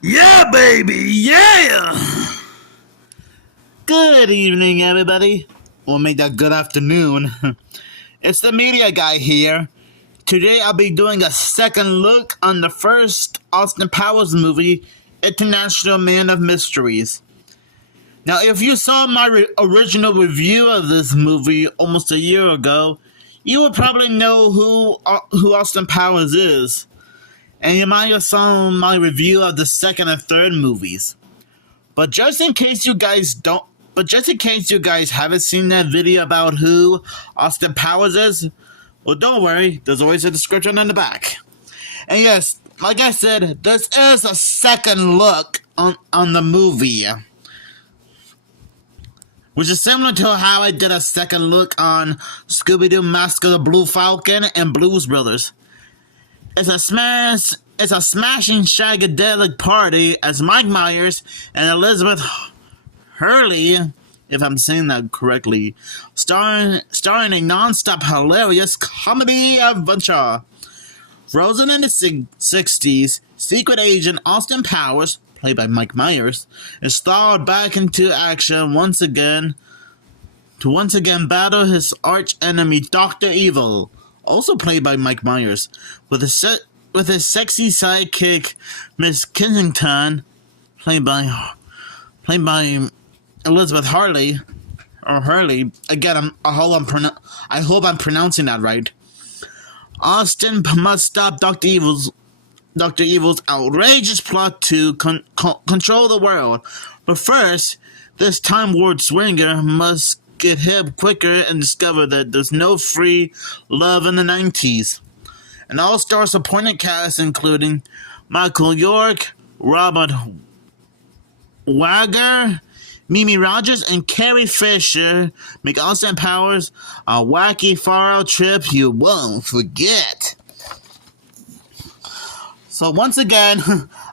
Yeah, baby, yeah! Good evening, everybody. Or maybe that good afternoon. It's the media guy here. Today I'll be doing a second look on the first Austin Powers movie, International Man of Mysteries. Now, if you saw my original review of this movie almost a year ago, you would probably know who Austin Powers is. And you might have saw my review of the second and third movies. But just in case you guys haven't seen that video about who Austin Powers is, well, don't worry, there's always a description in the back. And yes, like I said, this is a second look on the movie, which is similar to how I did a second look on Scooby-Doo Mask of the Blue Falcon and Blues Brothers. It's a smashing shagadelic party as Mike Myers and Elizabeth Hurley, if I'm saying that correctly, starring a non-stop hilarious comedy adventure. Frozen in the 60s, secret agent Austin Powers, played by Mike Myers, is thrown back into action once again battle his arch enemy Dr. Evil, also played by Mike Myers, with his sexy sidekick Miss Kensington, played by Elizabeth Hurley. Again, I hope I'm pronouncing that right. Austin must stop Dr. Evil's outrageous plot to control the world. But first, this Time Lord swinger must get hip quicker and discover that there's no free love in the 90s. An all-star supporting cast including Michael York, Robert Wagner, Mimi Rogers, and Carrie Fisher make Austin Powers a wacky far-out trip you won't forget. So once again,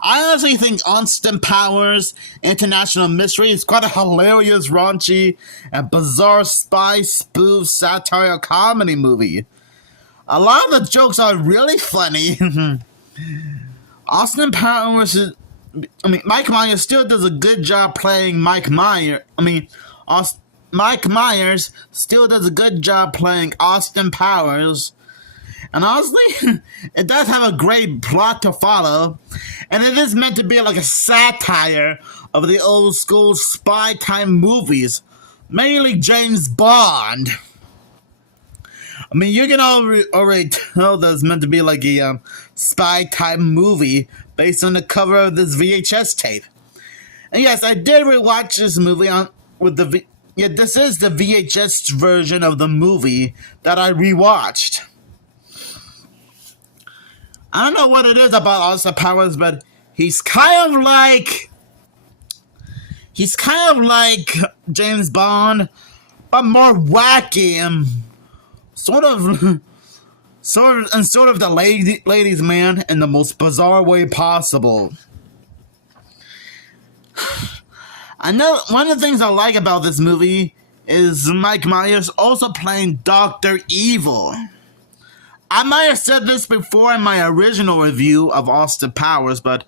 I honestly think Austin Powers International Mystery is quite a hilarious, raunchy, and bizarre spy spoof satire comedy movie. A lot of the jokes are really funny. Austin Powers Mike Myers still does a good job playing Mike Myers. Mike Myers still does a good job playing Austin Powers. And honestly, it does have a great plot to follow. And it is meant to be like a satire of the old school spy time movies. Mainly James Bond. You can already tell that it's meant to be like a spy type movie based on the cover of this VHS tape. And yes, I did rewatch this movie this is the VHS version of the movie that I rewatched. I don't know what it is about Austin Powers, but he's kind of like James Bond, but more wacky and sort of the ladies' man in the most bizarre way possible. I know one of the things I like about this movie is Mike Myers also playing Dr. Evil. I might have said this before in my original review of Austin Powers, but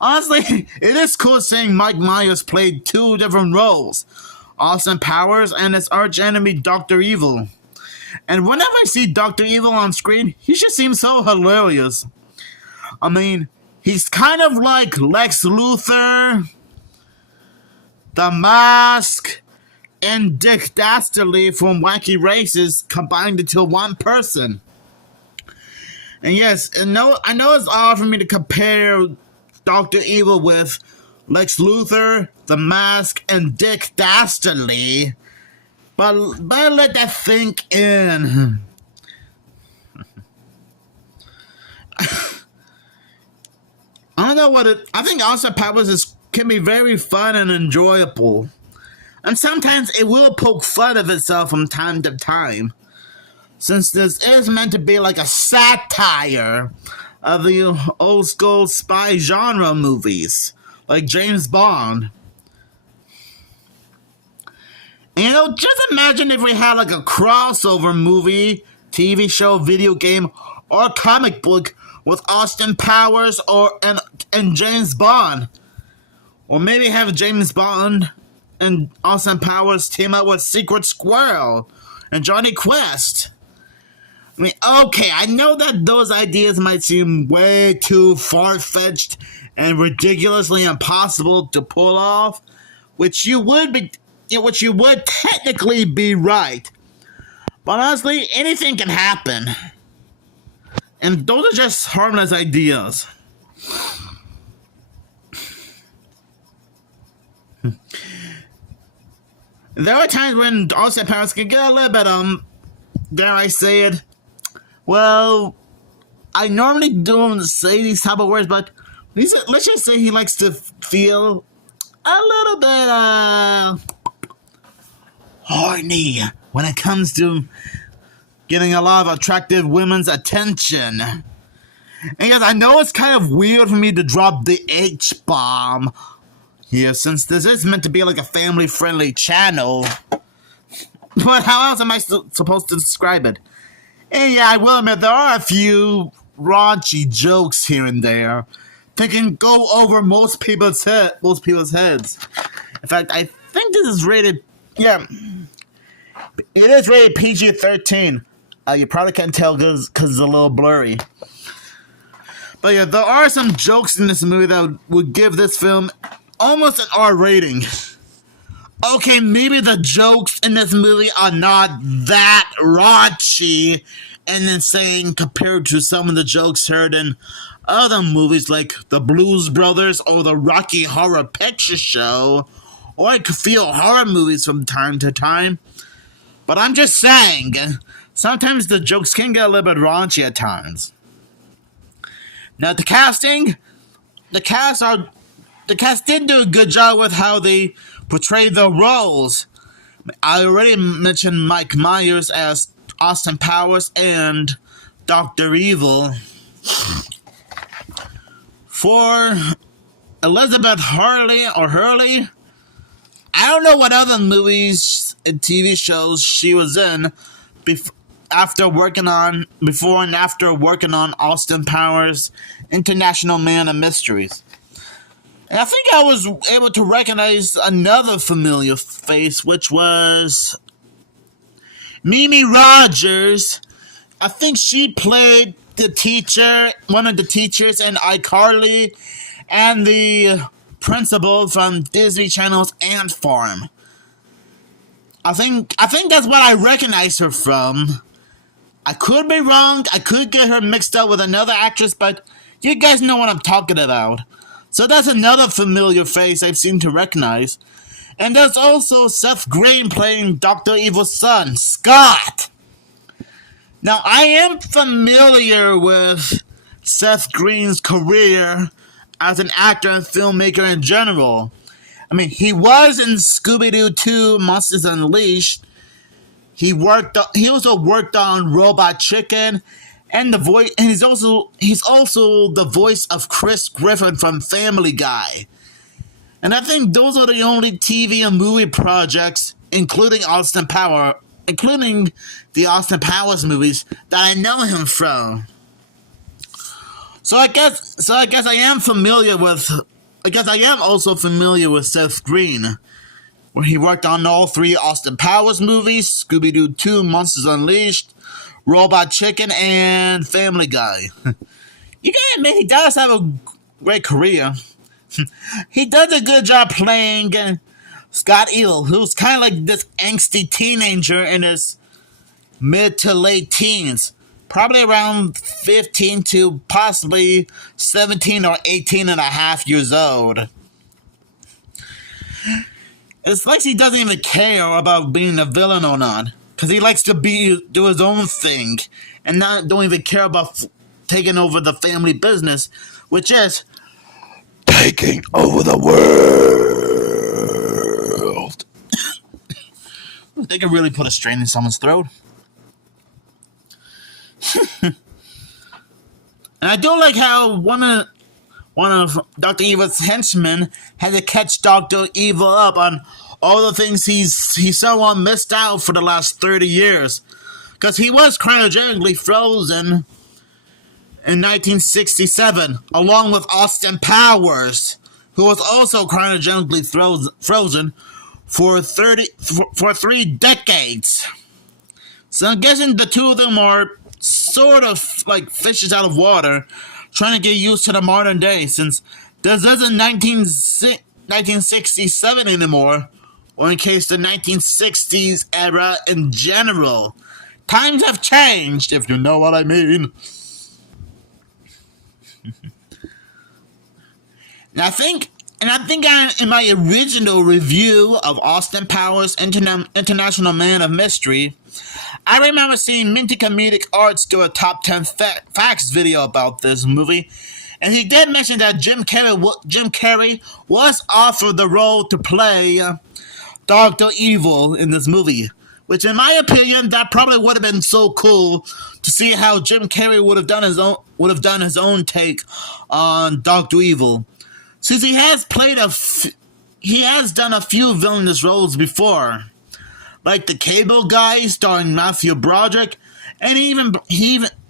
honestly, it is cool seeing Mike Myers play two different roles, Austin Powers and his arch enemy Dr. Evil. And whenever I see Dr. Evil on screen, he just seems so hilarious. He's kind of like Lex Luthor, The Mask, and Dick Dastardly from Wacky Races combined into one person. And yes, I know it's odd for me to compare Dr. Evil with Lex Luthor, The Mask, and Dick Dastardly, but let that sink in. I think Austin Powers can be very fun and enjoyable. And sometimes it will poke fun of itself from time to time, since this is meant to be like a satire of the old school spy genre movies, like James Bond. And just imagine if we had like a crossover movie, TV show, video game, or comic book with Austin Powers and James Bond. Or maybe have James Bond and Austin Powers team up with Secret Squirrel and Johnny Quest. I mean, okay, I know that those ideas might seem way too far-fetched and ridiculously impossible to pull off, which you would technically be right. But honestly, anything can happen. And those are just harmless ideas. There are times when Austin Powers can get a little bit, dare I say it, well, I normally don't say these type of words, but let's just say he likes to feel a little bit, horny when it comes to getting a lot of attractive women's attention. And yes, I know it's kind of weird for me to drop the H-bomb here, since this is meant to be like a family-friendly channel. But how else am I supposed to describe it? And yeah, I will admit, there are a few raunchy jokes here and there that can go over most people's heads. In fact, I think this is rated, yeah, it is rated PG-13. You probably can't tell because it's a little blurry. But yeah, there are some jokes in this movie that would give this film almost an R rating. Okay, maybe the jokes in this movie are not that raunchy and insane compared to some of the jokes heard in other movies like The Blues Brothers or the Rocky Horror Picture Show, or I could feel horror movies from time to time. But I'm just saying, sometimes the jokes can get a little bit raunchy at times. Now, the cast did do a good job with how they portrayed the roles. I already mentioned Mike Myers as Austin Powers and Dr. Evil. For Elizabeth Hurley, I don't know what other movies and TV shows she was in before and after working on Austin Powers' International Man of Mysteries. And I think I was able to recognize another familiar face, which was Mimi Rogers. I think she played one of the teachers in iCarly, and the principal from Disney Channel's Ant Farm. I think that's what I recognize her from. I could be wrong. I could get her mixed up with another actress, but you guys know what I'm talking about. So that's another familiar face I've seemed to recognize. And there's also Seth Green playing Dr. Evil's son, Scott. Now, I am familiar with Seth Green's career as an actor and filmmaker in general. I mean, he was in Scooby-Doo 2 Monsters Unleashed. He also worked on Robot Chicken, and he's also the voice of Chris Griffin from Family Guy. And I think those are the only TV and movie projects, including the Austin Powers movies, that I know him from. So I guess I am also familiar with Seth Green, where he worked on all three Austin Powers movies, Scooby-Doo 2, Monsters Unleashed, Robot Chicken, and Family Guy. You gotta admit, he does have a great career. He does a good job playing Scott Evil, who's kind of like this angsty teenager in his mid to late teens. Probably around 15 to possibly 17 or 18 and a half years old. It's like he doesn't even care about being a villain or not, because he likes to do his own thing and don't even care about taking over the family business, which is taking over the world. They can really put a strain in someone's throat. And I don't like how one of Dr. Evil's henchmen had to catch Dr. Evil up on all the things he's somewhat missed out for the last 30 years. Because he was cryogenically frozen in 1967, along with Austin Powers, who was also cryogenically frozen for 3 decades. So I'm guessing the two of them are sort of like fishes out of water, trying to get used to the modern day, since this isn't 1967 anymore, or in case the 1960s era in general. Times have changed, if you know what I mean. And in my original review of Austin Powers' International Man of Mystery, I remember seeing Minty Comedic Arts do a top 10 facts video about this movie, and he did mention that Jim Carrey was offered the role to play Dr. Evil in this movie, which in my opinion, that probably would have been so cool to see how Jim Carrey would have done his own take on Dr. Evil. Since he has done a few villainous roles before, like the Cable Guy starring Matthew Broderick, and he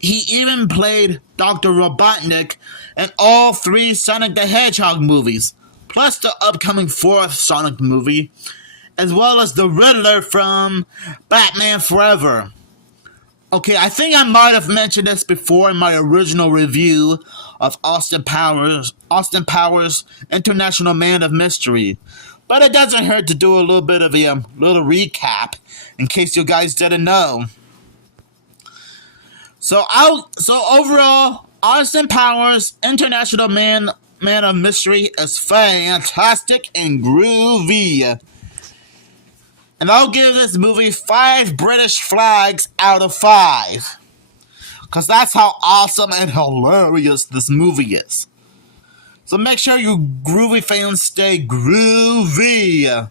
even played Dr. Robotnik in all 3 Sonic the Hedgehog movies, plus the upcoming 4th Sonic movie, as well as the Riddler from Batman Forever. Okay, I think I might have mentioned this before in my original review of Austin Powers' International Man of Mystery, but it doesn't hurt to do a little bit of a little recap in case you guys didn't know. So overall, Austin Powers' International Man of Mystery is fantastic and groovy. And I'll give this movie 5 British flags out of 5. Because that's how awesome and hilarious this movie is. So make sure you groovy fans stay groovy.